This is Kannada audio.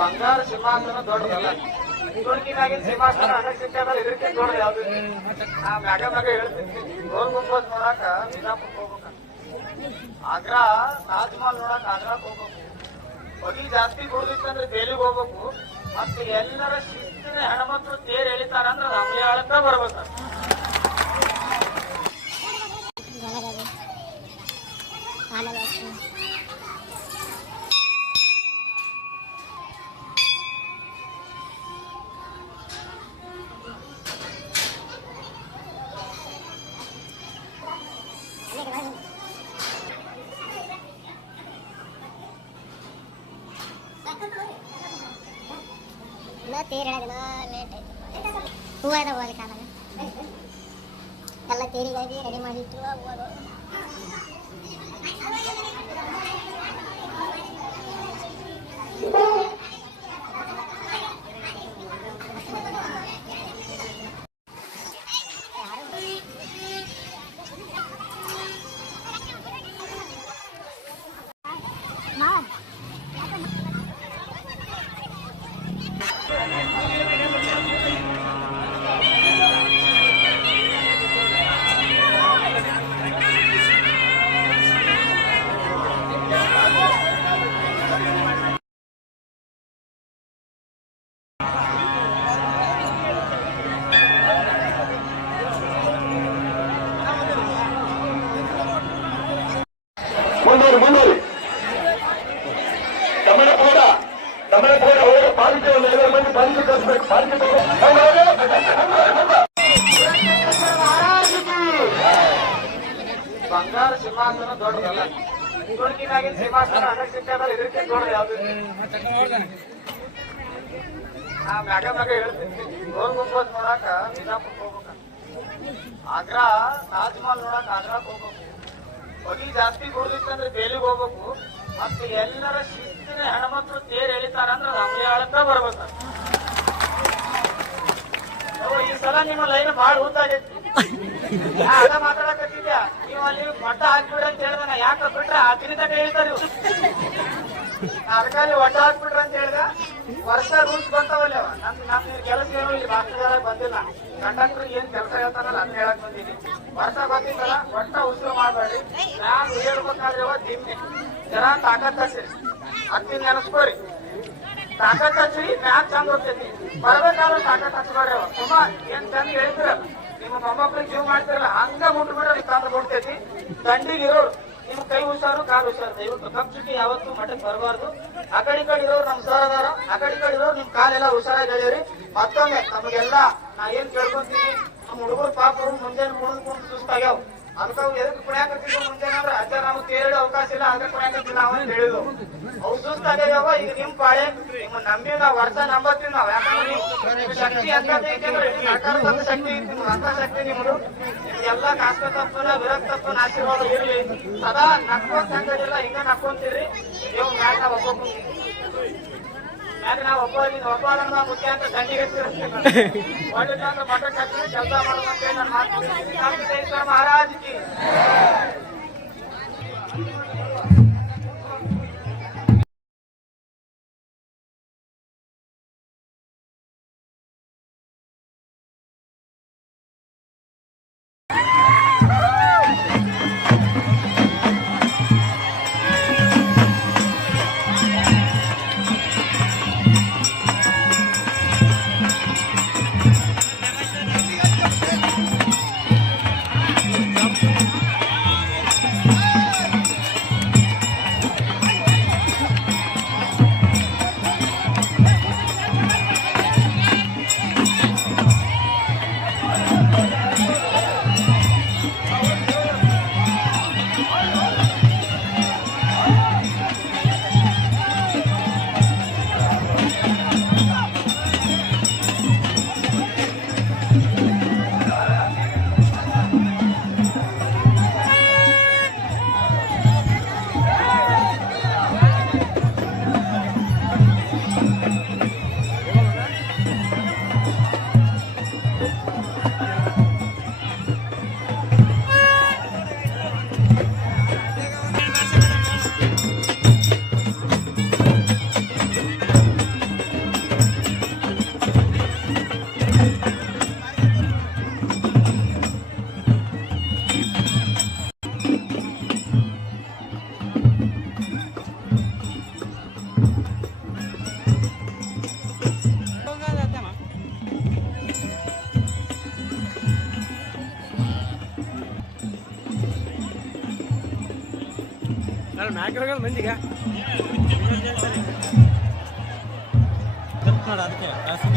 ಬಂಗಾರ ಸಿಂಹಾಸನ ದೊಡ್ಡದಲ್ಲ, ತುಳುಕಿನಾಗಿನ ಸಿಂಹಾಸನ ಅನಕ್ಷಿತ್ಯದಲ್ಲಿ ಇದಕ್ಕೆ ದೊಡ್ಡದು ಯಾವ್ದು? ನಾ ಮ್ಯಾಗ ಹೇಳ್ತೀನಿ, ಗೋಲ್ ಗುಂಬಜ್ ನೋಡಾಕ ಬಿಜಾಪುರ್ ಹೋಗ್ಬೇಕ, ಆಗ್ರಾ ತಾಜ್ ಮಹಲ್ ನೋಡಾಕ ಆಗ್ರಾಕ್ ಹೋಗ್ಬೇಕು, ಹೊಗಿ ಜಾಸ್ತಿ ಕುಡಿದಿತ್ತಂದ್ರೆ ದೆಹಲಿಗೆ ಹೋಗ್ಬೇಕು, ಮತ್ತೆ ಎಲ್ಲರ ಶಿಸ್ತಿನ ಹೆಣ್ಮಕ್ಳು ತೇರ್ ಎಳಿತಾರ ಅಂದ್ರೆ ರಮ್ಯಾಳಕ್ಕ ಬರ್ಬೇಕ. ತೇರು ಹೇಳೋದಿಲ್ಲ, ಲೇಟ್ ಆಯ್ತು. ಹೂವು ಅದ ಹೋಗ್ಲಿಕ್ಕೆ ಆಮೇಲೆ ಎಲ್ಲ ತೇರಿಗಾಗಿ ರೆಡಿ ಮಾಡಿಟ್ಟು ಹೂವು ಮುಂದೂರಿ ತಮಿಳಪುರ ಅವರ ಪಾಲಿಕೆ ಒಂದು 5 ಮಂದಿ ಪಾಲಿಕೆ ಕಳಿಸ್ಬೇಕು. ಪಾಲಿಕೆ ಬಂಗಾರ ಸಿಂಹಾಸನ ದೊಡ್ಡದಲ್ಲ, ತುಳುಕಿನಾಗಿನ ಸಿಂಹಾಸನ ಅನಕ್ಷಿತ್ಯದಲ್ಲಿ ಇದಕ್ಕೆ ದೊಡ್ಡದು ಯಾವ್ದು? ನಾ ಮ್ಯಾಗ ಹೇಳ್ತೀನಿ, ಗೋಲ್ ಗುಂಬಜ್ ನೋಡಾಕ ಬಿಜಾಪುರ್ ಹೋಗ್ಬೇಕ, ಆಗ್ರಾ ತಾಜ್ ಮಹಲ್ ನೋಡಾಕ ಆಗ್ರಾಕ್ ಹೋಗ್ಬೇಕು, ಹೊಗಿ ಜಾಸ್ತಿ ಕುಡಿದಿತ್ತಂದ್ರೆ ದೆಹಲಿಗೆ ಹೋಗ್ಬೇಕು, ಮತ್ತೆ ಎಲ್ಲರ ಶಿಸ್ತಿನ ಹೆಣ್ಮಕ್ಳು ತೇರ್ ಎಳಿತಾರ ಅಂದ್ರೆ ರಮ್ಯಾಳಕ್ಕ ಬರ್ಬೇಕ. ಈ ಸಲ ನಿಮ್ಮ ಲೈನ್ ಬಾಳ ಉದ್ದಾಗೈತಿ, ಅದ ಮಾತಾಡಕತ್ತಿದ್ಯಾ ನೀವು ಅಲ್ಲಿ ಮಟ್ಟ ಹಾಕ್ಬಿಡ್ರಿ ಅಂತ ಹೇಳ್ದ, ಯಾಕ ಬಿಟ್ರ ಆಕಿನ ತಕ ಹೇಳ್ತಾರ ಅದಕ್ಕಾಗಿ ಒಟ್ಟ ಹಾಕ್ಬಿಟ್ರ ಅಂತ ಹೇಳ್ದ. ವರ್ಷ ರೂಲ್ಸ್ ಬಂತಾವಲ್ಲ, ನಮ್ ಕೆಲಸ ಏನು ಇಲ್ಲಿ ಭಾಷೆದಾರ ಬಂದಿಲ್ಲ, ಕಂಡಕ್ಟರ್ ಏನ್ ಕೆಲಸ ಹೇಳ್ತಾರಲ್ಲ ಅದನ್ನ ಹೇಳಕ್ ಬಂದೀನಿ. ವರ್ಷ ಬಂದಿದ್ದಲ್ಲ, ಒಟ್ಟ ಉಸಿರು ಮಾಡ್ಬೇಡ್ರಿ, ನಾನ್ ಹೇಳ್ಬೇಕಾದ್ರೆ ದಿಮ್ಮಿ ಜರ ತಾಕತ್ ಹಚ್ಚಿರಿ, ಹತ್ತಿನ ನೆನಸ್ಕೋರಿ, ತಾಕತ್ ಹಚ್ಚಿರಿ, ಮ್ಯಾಚ್ ಚಂದ ಹೋಗ್ತೈತಿ. ಬರ್ಬೇಕಾದ್ರೆ ತಾಕತ್ ಹಚ್ಬೇಡ್ರಿ, ಸುಮ್ಮ ಏನ್ ಚಂದ ಹೇಳ್ತಿರ ನಿಮ್ಮ ಮೊಮ್ಮಕ್ಳಿಗೆ ಜೀವ ಮಾಡ್ತಿರಲ್ಲ ಹಂಗ ಮುಟ್ಟು ಬಿಡ್ರಿ, ತಂದು ಬಿಡ್ತೈತಿ. ದಂಡಿಗೆ ಇರೋರು ನಿಮ್ ಕೈ ಹುಷಾರು ಕಾಲು ಹುಷಾರು, ದಯವಿಟ್ಟು ಕಪ್ ಚುಟ್ಟಿ ಯಾವತ್ತೂ ಮಠಕ್ಕೆ ಬರಬಾರ್ದು. ಆ ಕಡೆ ಇರೋರು ನಮ್ ಸರ್ ಅದಾರ, ಆ ಕಡೆ ಇರೋರು ನಿಮ್ ಕಾಲೆಲ್ಲ ಹುಷಾರಾಗಿ ಹೇಳಿರಿ. ಮತ್ತೊಮ್ಮೆ ನಮಗೆಲ್ಲ ನಾ ಏನ್ ಕೇಳ್ಕೊಂತೀನಿ, ನಮ್ಮ ಹುಡುಗರು ಪಾಪರು ಮುಂಜಾನೆ ಕುಣಿದು ಸುಸ್ತಾಗ್ಯಾವ, ಅದಕ್ಕ ಎದಕ್ಕೆ ಕುಣಿಯಾಕತ್ತಿದ್ರು ಮುಂಜಾನೆ ಅಂದ್ರೆ ಅಜ್ಜ ನಮ್ಗೆ ತೇರಡು ಅವಕಾಶ ಇಲ್ಲ, ಅದಕ್ಕೆ ಕುಣಿಯಾಕತ್ತೀವಿ ನಾವು ಅಂತ ಹೇಳಿದ್ವು. ಅವು ಸುಸ್ತಾಗ್ಯಾವ. ಈಗ ನಿಮ್ ಪಾಳೆ ನಿಮ್ಮ ನಂಬಿ ನಾವ್ ವರ್ಷ ನಂಬತ್ತೀವಿ ನಾವ್, ಯಾಕಂದ್ರೆ ನಿಮ್ ಶಕ್ತಿ ಅಂತ ಐತಂದ್ರೆ ಸರ್ಕಾರದ ಶಕ್ತಿ ಐತಿ, ಅಂತ ಶಕ್ತಿ ನಿಮ್ದು. ಎಲ್ಲ ಕಾಸ್ಕತಪ್ಪನ ವಿರಕ್ತಪ್ಪನ ಆಶೀರ್ವಾದ ಇರ್ಲಿ, ಸದಾ ನಕ್ಕೊಂತ ಹಂಗಿಲ್ಲ, ಹಿಂಗ ನಕ್ಕೊಂತೀರಿ. ನೀವು ಮ್ಯಾಗ ನಾವ್ ಒಬ್ಬ ಮ್ಯಾಗ ನಾವ್ ಒಬ್ಬ ಮುಖ್ಯ ಅಂತ ದಂಡಿಗೆ ಒಳ್ಳೆ ಮಠ ಕಟ್ಟಿ ಕೆಲಸ ಮಾಡುವಂತ ನಾನು ಮಾತು ಮಹಾರಾಜ್ ಕಿ ಹಾಕಿರೋಗಲ್ಲ ಮಂದಿಗೆ ನೋಡ ಅದಕ್ಕೆ